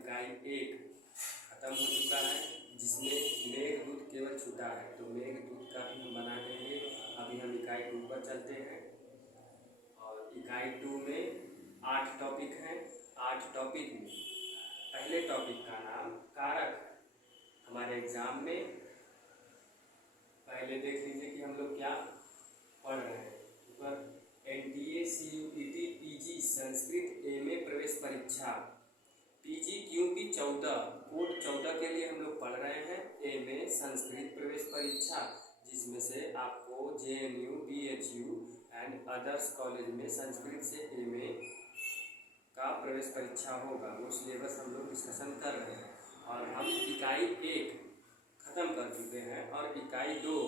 इकाई 1 खत्म हो चुका है, जिसमें मेघदूत केवल छूटा है। तो मेघदूत का भी हम बना देंगे। अभी हम इकाई 2 पर चलते हैं और इकाई 2 में 8 टॉपिक हैं। 8 टॉपिक में पहले टॉपिक का नाम कारक। हमारे एग्जाम में पहले देख लीजिए कि हम लोग क्या पढ़ रहे हैं। ऊपर NTA CUET PG Sanskrit MA प्रवेश परीक्षा PG क्योंकि 14 कोड 14 के लिए हम लोग पढ़ रहे हैं। MA संस्कृत प्रवेश परीक्षा, जिसमें से आपको JNU BHU and others college में संस्कृत से MA का प्रवेश परीक्षा होगा। वो सिलेबस हम लोग डिस्कशन कर रहे हैं और हम इकाई 1 खत्म कर चुके हैं और इकाई 2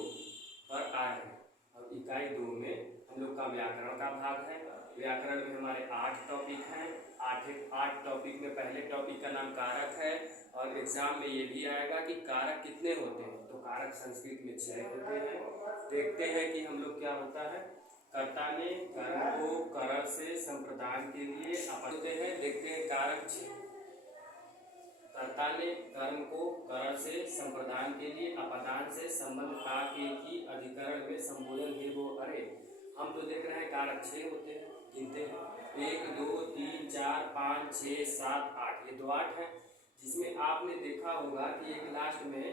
पर आए हैं। और इकाई 2 में हम लोग का व्याकरण का भाग है। व्याकरण में हमारे 8 टॉपिक हैं। 8 टॉपिक में पहले टॉपिक का नाम कारक है और एग्जाम में ये भी आएगा कि कारक कितने होते हैं। तो कारक संस्कृत में 6 होते हैं। देखते हैं कि हम लोग क्या होता है। कर्ता ने कर्म को करल से संप्रदान के लिए अपनते हैं। देखते हैं कारक 6। कर्ता ने कर्म को करल से संप्रदान के लिए अपदान से संबंध का के की अधिकरण में संबोधन है वो अरे। हम तो देख रहे हैं कारक 6 होते हैं। गिनते हैं 1 2 3 4 5 6 7 8। ये 2 8 है, जिसमें आपने देखा होगा कि एक लास्ट में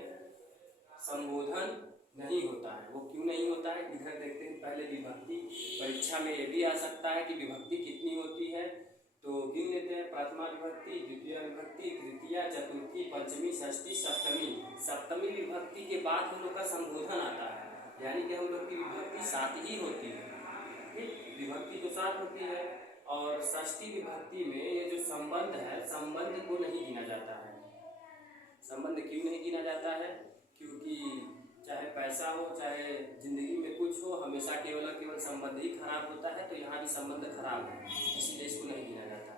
संबोधन नहीं होता है। वो क्यों नहीं होता है, इधर देखते हैं। पहले विभक्ति, परीक्षा में ये भी आ सकता है कि विभक्ति कितनी होती है। तो गिन लेते हैं। प्रथमा विभक्ति, द्वितीय विभक्ति, तृतीया, चतुर्थी, पंचमी, षष्ठी, सप्तमी। सप्तमी विभक्ति के बाद हम लोग का संबोधन आता है, यानी कि हम लोग की विभक्ति 7 ही होती है। ठीक, विभक्ति तो 7 होती है। और षष्ठी विभक्ति में ये जो संबंध है, संबंध को नहीं गिना जाता है। संबंध क्यों नहीं गिना जाता है? क्योंकि चाहे पैसा हो चाहे जिंदगी में कुछ हो, हमेशा केवल संबंध ही खराब होता है। तो यहाँ भी संबंध खराब है, इसीलिए इसको नहीं गिना जाता।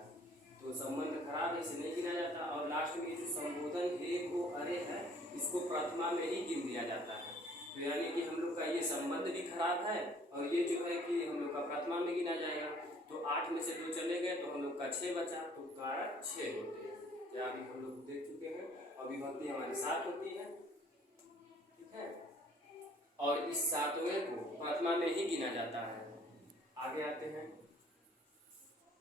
तो संबंध खराब है, इसे नहीं गिना जाता। और लास्ट में जो संबोधन है वो अरे है, इसको प्रथमा में ही गिन दिया जाता है। तो यानी कि हम लोग का ये संबंध भी खराब है और ये जो है कि हम लोग का प्रथमा में गिना जाएगा। तो 8 में से 2 चले गए तो हम लोग का 6 बचा। तो कारक 6 होते हैं, क्या अभी हम लोग देख चुके हैं। और विभक्ति हमारी 7 होती है, ठीक है। और इस 7वें को प्रथमा में ही गिना जाता है। आगे आते हैं।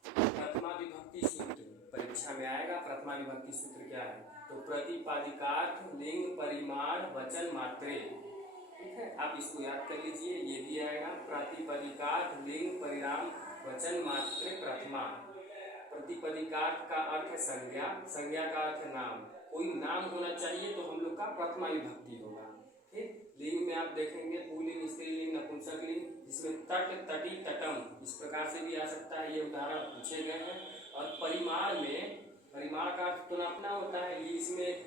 प्रथमा विभक्ति सूत्र परीक्षा में आएगा। प्रथमा विभक्ति सूत्र क्या है? तो प्रतिपादिकार्थ लिंग परिमाण वचन मात्रे, ठीक है। आप इसको याद कर लीजिए, ये भी आएगा। प्रतिपदिकार्थ लिंग परिणाम वचन मात्रे प्रथमा। प्रतिपदिकार्थ का अर्थ है संज्ञा, संज्ञा का अर्थ है नाम। कोई नाम होना चाहिए तो हम लोग का प्रथमा विभक्ति होगा, ठीक। लिंग में आप देखेंगे पुल्लिंग, स्त्रीलिंग, नपुंसकलिंग, जिसमें तट, तटी, तटम इस प्रकार से भी आ सकता है। ये उदाहरण पूछे गए हैं। और परिमाण में, परिमाण का अर्थ तो नापना होता है। ये इसमें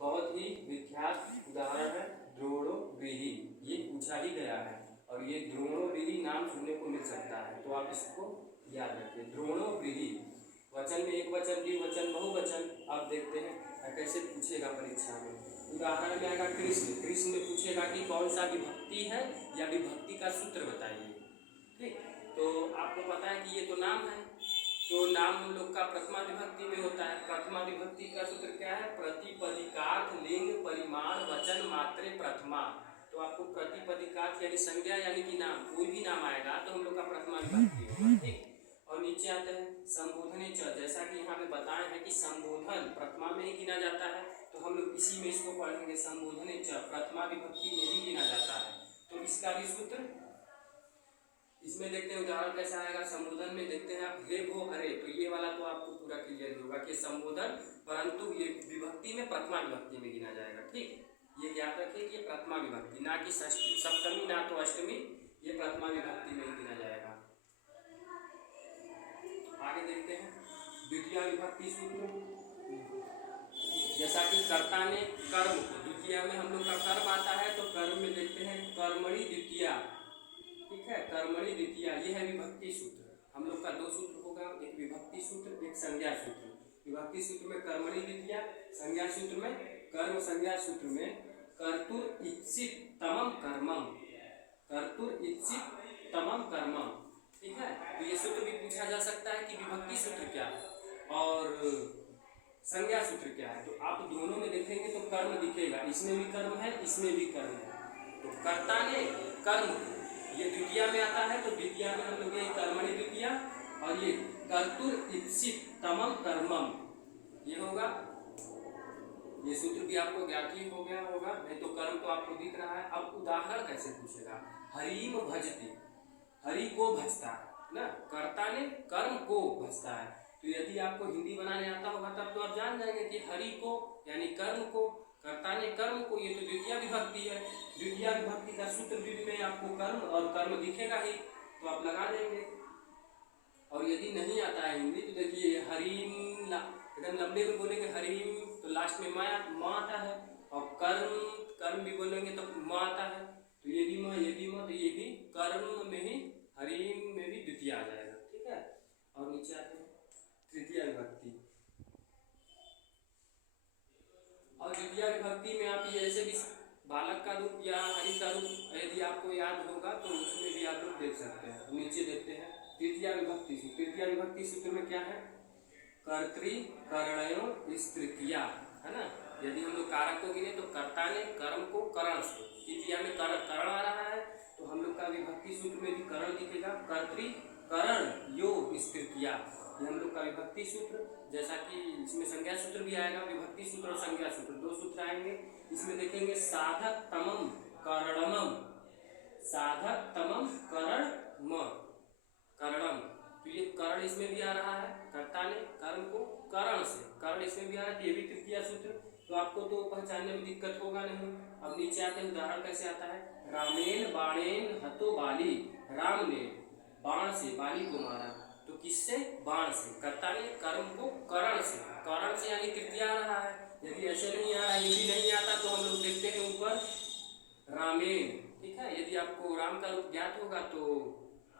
बहुत ही विख्यात उदाहरण है द्रोणोवृहि, ये पूछा ही गया है। और ये द्रोणोवृहि नाम सुनने को मिल सकता है, तो आप इसको याद रखिए। द्रोणोवृहि वचन में एक वचन, द्विवचन, बहुवचन। अब देखते हैं कैसे पूछेगा परीक्षा में। उदाहरण में आएगा कृष्ण। कृष्ण में पूछेगा कि कौन सा विभक्ति है या विभक्ति का सूत्र बताइए, ठीक। तो आपको पता है कि ये तो नाम है, तो नाम हम लोग का प्रथमा विभक्ति में होता है। प्रथमा विभक्ति का सूत्र क्या है? प्रतिपदिकार्थ लिंग परिमाण वचन मात्रे प्रथमा। तो आपको प्रतिपदिकार्थ यानी संज्ञा यानी कि नाम, कोई भी नाम आएगा तो हम लोग का प्रथमा विभक्ति होगा, ठीक। और नीचे आते हैं संबोधने च, जैसा कि यहाँ पे बताए हैं कि संबोधन प्रथमा में ही गिना जाता है। तो हम लोग इसी में इसको पढ़ेंगे। संबोधने च प्रथमा विभक्ति में ही गिना जाता है। तो इसका भी सूत्र इसमें देखते हैं। उदाहरण कैसा आएगा संबोधन में, देखते हैं आप। हे भो हरे, तो ये वाला तो आपको पूरा क्लियर होगा कि संबोधन, परंतु ये विभक्ति में प्रथमा विभक्ति में गिना जाएगा, ठीक। ये याद रखिए कि प्रथमा विभक्ति, ना कि सप्तमी ना तो अष्टमी, ये प्रथमा विभक्ति में ही गिना जाएगा। आगे देखते हैं द्वितीय विभक्ति सूत्र। जैसा कि कर्ता ने कर्म को, द्वितीय में हम लोग का कर्म आता है, तो कर्म में देखते हैं कर्मणि द्वितीया, ठीक है। कर्मणि द्वितीया ये है विभक्ति सूत्र। हम लोग का 2 सूत्र होगा, एक विभक्ति सूत्र, एक संज्ञा सूत्र। विभक्ति सूत्र में कर्मणि द्वितीया, संज्ञा सूत्र में कर्म, संज्ञा सूत्र में कर्तुर इच्छित तमम कर्मम, कर्तुर इच्छित तमम कर्मम, ठीक है। तो ये सूत्र भी पूछा जा सकता है कि विभक्ति सूत्र क्या है। और संज्ञा सूत्र क्या है, तो आप दोनों में देखेंगे तो कर्म दिखेगा, इसमें भी कर्म है, इसमें भी कर्म है। तो कर्ता ने कर्म को, ये द्वितीया में आता है, तो द्वितीया में हम लोग ये कर्मणि द्वितीया, और ये कर्तुर इप्सित तमम कर्मम, ये होगा। ये सूत्र भी आपको ज्ञात ही हो गया होगा, नहीं तो कर्म तो आपको दिख रहा है। अब उदाहरण कैसे पूछेगा, हरिम भजते, हरि को भजता है ना, कर्ता ने कर्म को भजता है। तो यदि आपको हिंदी बनाने आता होगा तब तो आप जान जाएंगे कि हरि को यानी कर्म को, कर्ता ने कर्म को, ये तो द्वितीय विभक्ति है। द्वितीय विभक्ति का सूत्र भी में आपको कर्म और कर्म दिखेगा ही, तो आप लगा देंगे। और यदि नहीं आता है हिंदी तो देखिए हरिम, एकदम लंबे में बोलेंगे हरिम तो लास्ट में माँ आता है, और कर्म भी बोलेंगे तो माँ आता है, तो ये भी माँ, ये भी माँ, तो ये भी कर्म में ही, हरिम में भी द्वितीय आ जाएगा। ठीक है, और नीचे आते हैं तृतीय विभक्ति। और तृतीय विभक्ति में आप ये ऐसे भी बालक का रूप या हरि का रूप यदि आपको याद होगा तो उसमें भी आप लोग देख सकते हैं। नीचे देखते हैं तृतीय विभक्ति सूत्र। तृतीय विभक्ति सूत्र में क्या है, कर्तृ करणयो तृतीया, है ना। यदि हम लोग कारक को गिने तो कर्ता ने कर्म को करण से, तृतीया में करण आ रहा है, तो हम लोग का विभक्ति सूत्र में भी करण दिखेगा, कर्तृ करण यो तृतीया, ये हम लोग का विभक्ति सूत्र। जैसा कि इसमें संज्ञा सूत्र भी आएगा, विभक्ति सूत्र और संज्ञा सूत्र दो सूत्र आएंगे। इसमें देखेंगे साधक तमम करणमम, साधक तमम करणम, तो ये करण इसमें भी आ रहा है, कर्ता ने कर्म को करण से, करण इसमें भी आ रहा है, ये भी तृतीय सूत्र। तो आपको तो पहचानने में दिक्कत होगा नहीं। अब नीचे आते हैं उदाहरण कैसे आता है, रामेन बाणेन हतो बाली, राम ने बाण से बाली को मारा, तो किससे, बाण से। कर्ता ने कर्म को करण से यानी तृतीय आ रहा है। यदि ऐसे नहीं आ रहा, हिंदी नहीं आता, तो हम लोग देखते हैं ऊपर रामेन, ठीक है। यदि आपको राम का रूप ज्ञात होगा तो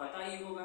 पता ही होगा।